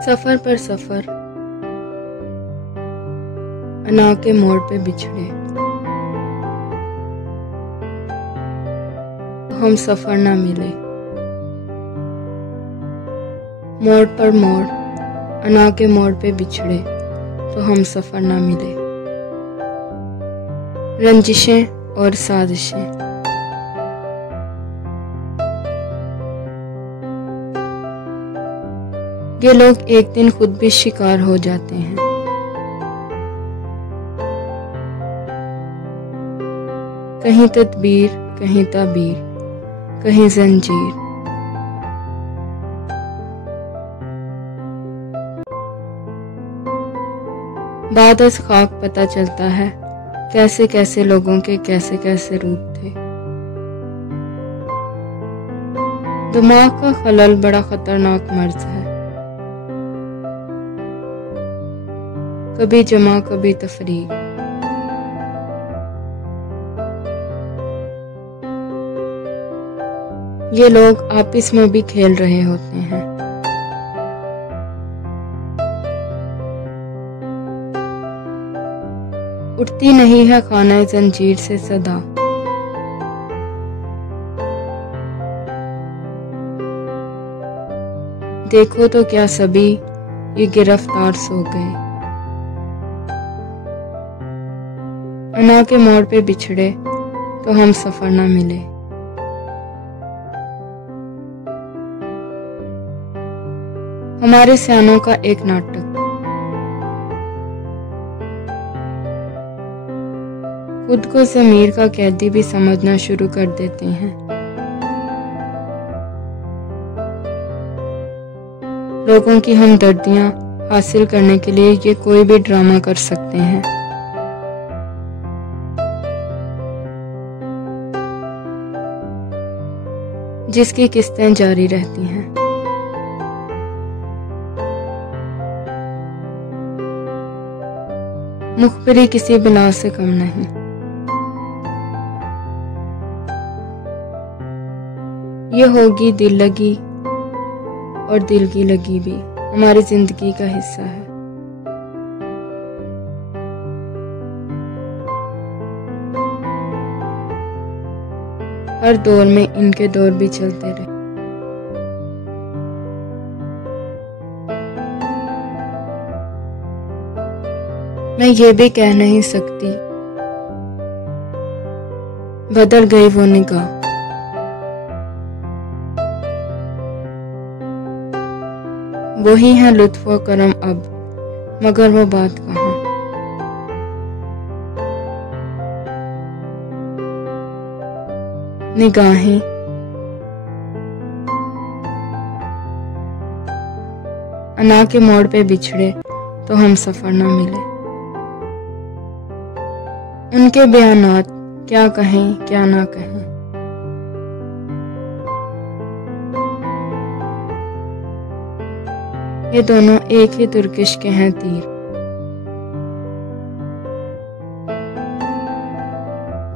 सफर पर सफर, अना के मोड़ पे बिछड़े, तो हम सफर ना मिले। मोड़ पर मोड़, अना के मोड़ पे बिछड़े, तो हम सफर ना मिले। रंजिशें और साजिशें, ये लोग एक दिन खुद भी शिकार हो जाते हैं। कहीं तदबीर, कहीं ताबीर, कहीं जंजीर। बाद अज़ खाक पता चलता है कैसे कैसे लोगों के कैसे कैसे रूप थे। दिमाग का खलल बड़ा खतरनाक मर्ज है। कभी जमा कभी तफरीक। ये लोग आपस में भी खेल रहे होते हैं। उठती नहीं है खाना जंजीर से सदा। देखो तो क्या सभी ये गिरफ्तार सो गए। अना के मोड़ पे बिछड़े, तो हम सफर ना मिले। हमारे सियानों का एक नाटक। खुद को ज़मीर का कैदी भी समझना शुरू कर देते हैं। लोगों की हमदर्दियां हासिल करने के लिए ये कोई भी ड्रामा कर सकते हैं। जिसकी किस्तें जारी रहती हैं। मुखबिरी किसी बला से कम नहीं। ये होगी दिल लगी और दिल की लगी भी हमारी जिंदगी का हिस्सा है। हर दौर में इनके दौर भी चलते रहे। मैं ये भी कह नहीं सकती बदल गई वो निगाह। वही है लुत्फ व करम अब, मगर वो बात कहाँ। निगाहें अना के मोड़ पे बिछड़े, तो हम सफर ना मिले। उनके बयानात क्या कहें क्या ना कहें। ये दोनों एक ही तुर्किश के हैं तीर।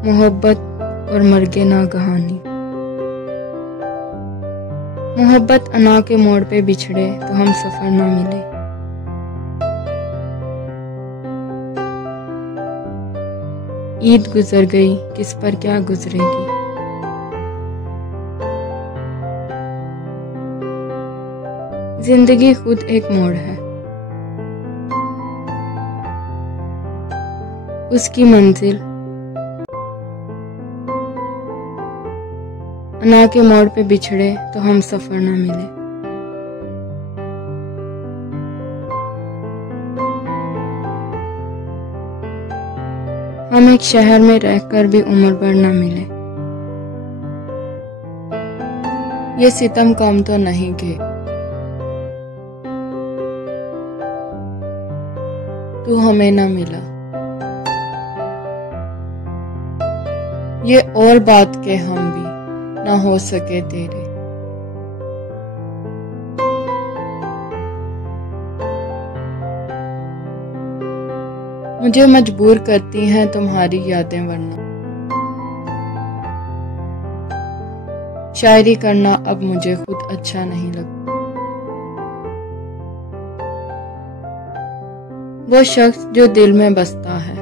मोहब्बत और मर्गे नागहानी। मोहब्बत अना के मोड़ पे बिछड़े, तो हम सफर ना मिले। ईद गुजर गई, किस पर क्या गुजरेगी। जिंदगी खुद एक मोड़ है। उसकी मंजिल अना के मोड़ पे बिछड़े, तो हम सफर ना मिले। हम एक शहर में रहकर भी उम्र भर ना मिले। ये सितम कम तो नहीं के तू हमें ना मिला। ये और बात के हम भी ना हो सके तेरे। मुझे मजबूर करती हैं तुम्हारी यादें, वरना शायरी करना अब मुझे खुद अच्छा नहीं लगता। वो शख्स जो दिल में बसता है।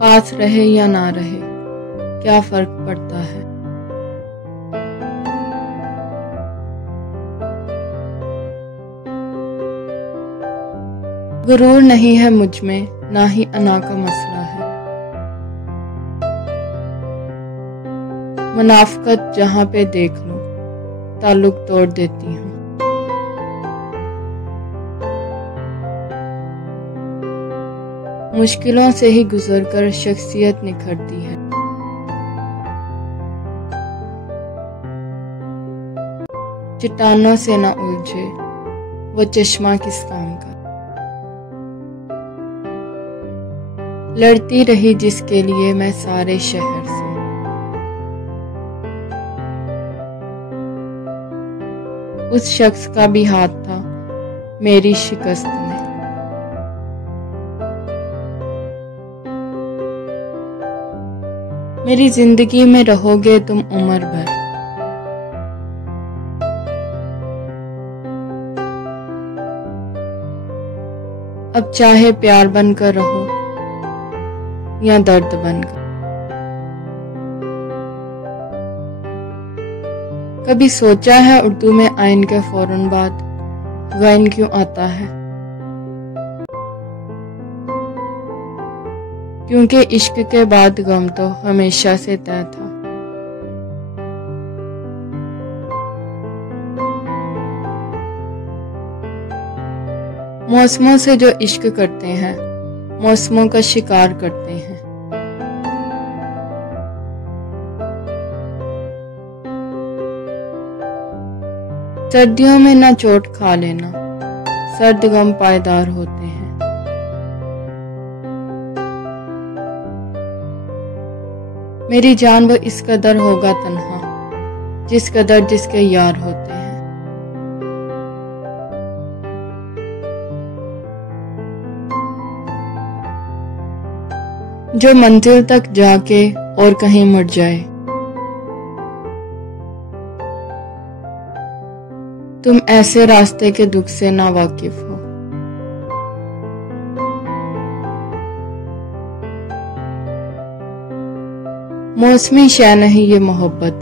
पास रहे या ना रहे, क्या फर्क पड़ता है। गुरूर नहीं है मुझ में, ना ही अना का मसला है। मुनाफकत जहां पे देख लो, ताल्लुक तोड़ देती हूँ। मुश्किलों से ही गुजरकर शख्सियत निखरती है। चट्टानों से न उलझे वो चश्मा किस काम का। लड़ती रही जिसके लिए मैं सारे शहर से। उस शख्स का भी हाथ था मेरी शिकस्त में। मेरी जिंदगी में रहोगे तुम उम्र भर। अब चाहे प्यार बनकर रहो या दर्द बनकर। कभी सोचा है उर्दू में आइन के फौरन बाद गैन क्यों आता है? क्योंकि इश्क के बाद गम तो हमेशा से तय था। मौसमों से जो इश्क करते हैं, मौसमों का शिकार करते हैं। सर्दियों में ना चोट खा लेना, सर्द गम पायदार होते हैं। मेरी जान वो इस कदर होगा तन्हा, जिस कदर जिसके यार होते हैं। जो मंजिल तक जाके और कहीं मुड़ जाए। तुम ऐसे रास्ते के दुख से ना वाकिफ हो। मौसमी शय नहीं ये मोहब्बत।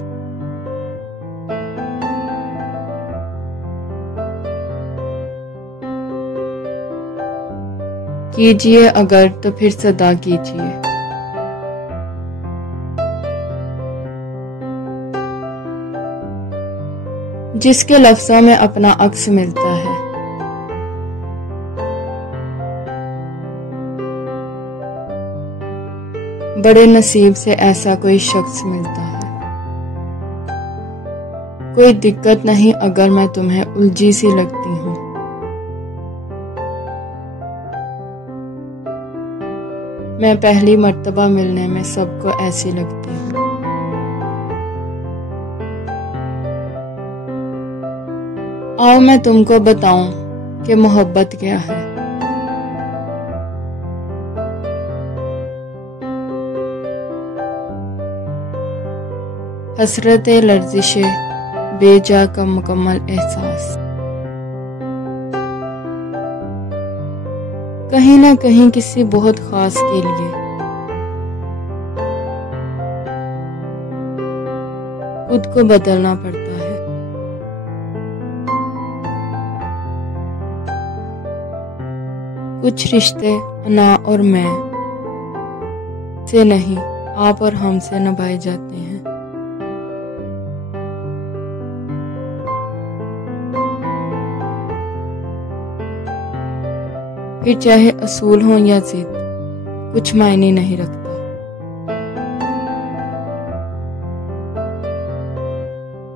कीजिए अगर तो फिर सदा कीजिए। जिसके लफ्जों में अपना अक्स मिलता है। बड़े नसीब से ऐसा कोई शख्स मिलता है। कोई दिक्कत नहीं अगर मैं तुम्हें उलझी सी लगती हूँ। मैं पहली मर्तबा मिलने में सबको ऐसी लगती हूँ। आओ मैं तुमको बताऊं कि मोहब्बत क्या है। हसरत लर्जिशे बेजा का मुकम्मल एहसास। कहीं ना कहीं किसी बहुत खास के लिए खुद को बदलना पड़ता है। कुछ रिश्ते अना और मैं से नहीं, आप और हम से निभाए जाते हैं। फिर चाहे असूल हो या जिद, कुछ मायने नहीं रखता।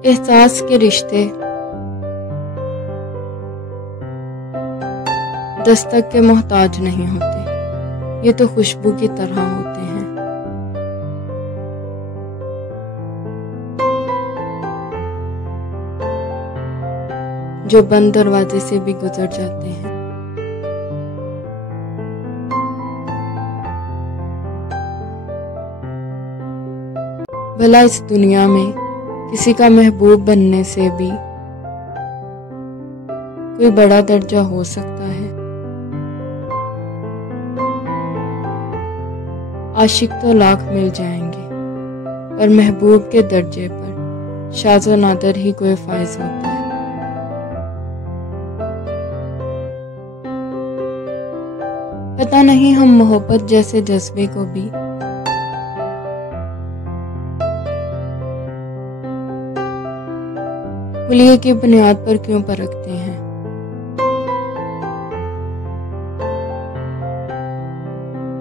एहसास के रिश्ते दस्तक के मोहताज नहीं होते, ये तो खुशबू की तरह होते हैं। जो बंद दरवाजे से भी गुजर जाते हैं। भला इस दुनिया में किसी का महबूब बनने से भी कोई बड़ा दर्जा हो सकता है। आशिक तो लाख मिल जाएंगे, पर महबूब के दर्जे पर शाज़ो नादर ही कोई फायज होता है। पता नहीं हम मोहब्बत जैसे जज्बे को भी हुलिये की बुनियाद पर क्यों परखते हैं।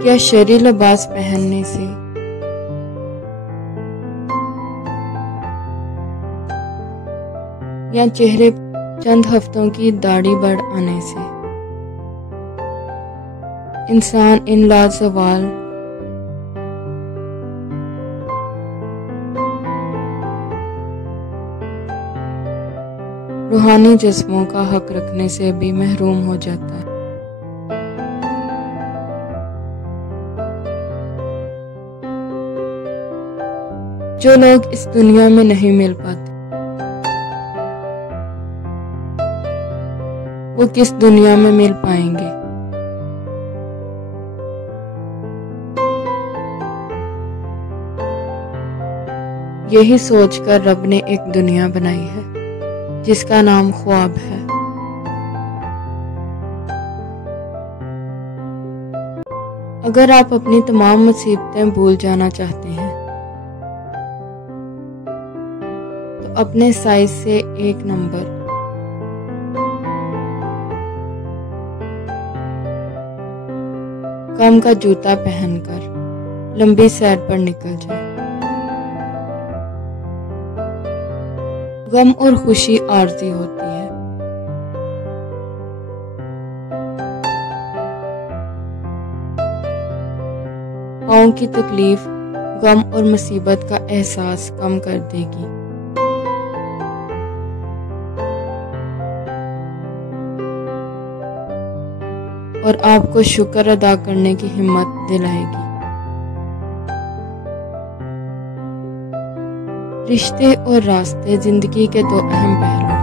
क्या शर्री लिबास पहनने से या चेहरे चंद हफ्तों की दाढ़ी बढ़ आने से इंसान इन लाजवाल रूहानी जिस्मों का हक रखने से भी महरूम हो जाता है। जो लोग इस दुनिया में नहीं मिल पाते, वो किस दुनिया में मिल पाएंगे। यही सोचकर रब ने एक दुनिया बनाई है जिसका नाम ख्वाब है। अगर आप अपनी तमाम मुसीबतें भूल जाना चाहते हैं तो अपने साइज से एक नंबर कम का जूता पहनकर लंबी सैर पर निकल जाए। गम और खुशी आरज़ी होती है। पाँव की तकलीफ गम और मुसीबत का एहसास कम कर देगी। और आपको शुक्र अदा करने की हिम्मत दिलाएगी। रिश्ते और रास्ते जिंदगी के दो अहम पहलू।